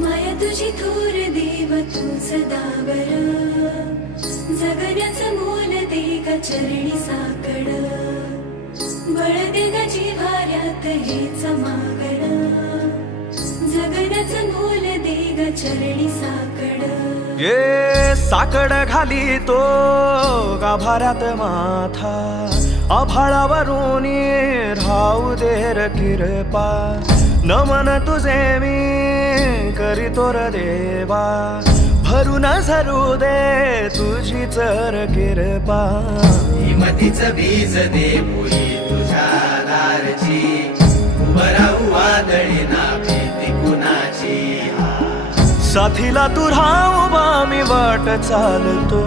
माया तुझी थोर देव तू सदावर, जगण्याचं मोल दे ग चरणी साकड, बळ दे ग जिव्हाऱ्यात हेच मागण, जगण्याचं मोल दे ग चरणी साकड. ये साकड घाली तो गाभाऱ्यात माथा, आभाळावरून राहू दे र कृपा, नमन तुझे मी करीतो र देवा, भरून झरू दे तुझी चर कृपा. हिमतीचं बीज दे भुई तुझ्या दारची, उभं राहू वादळी ना भीती कुणाची. साथीला तू राहू बा मी वाट चालतो,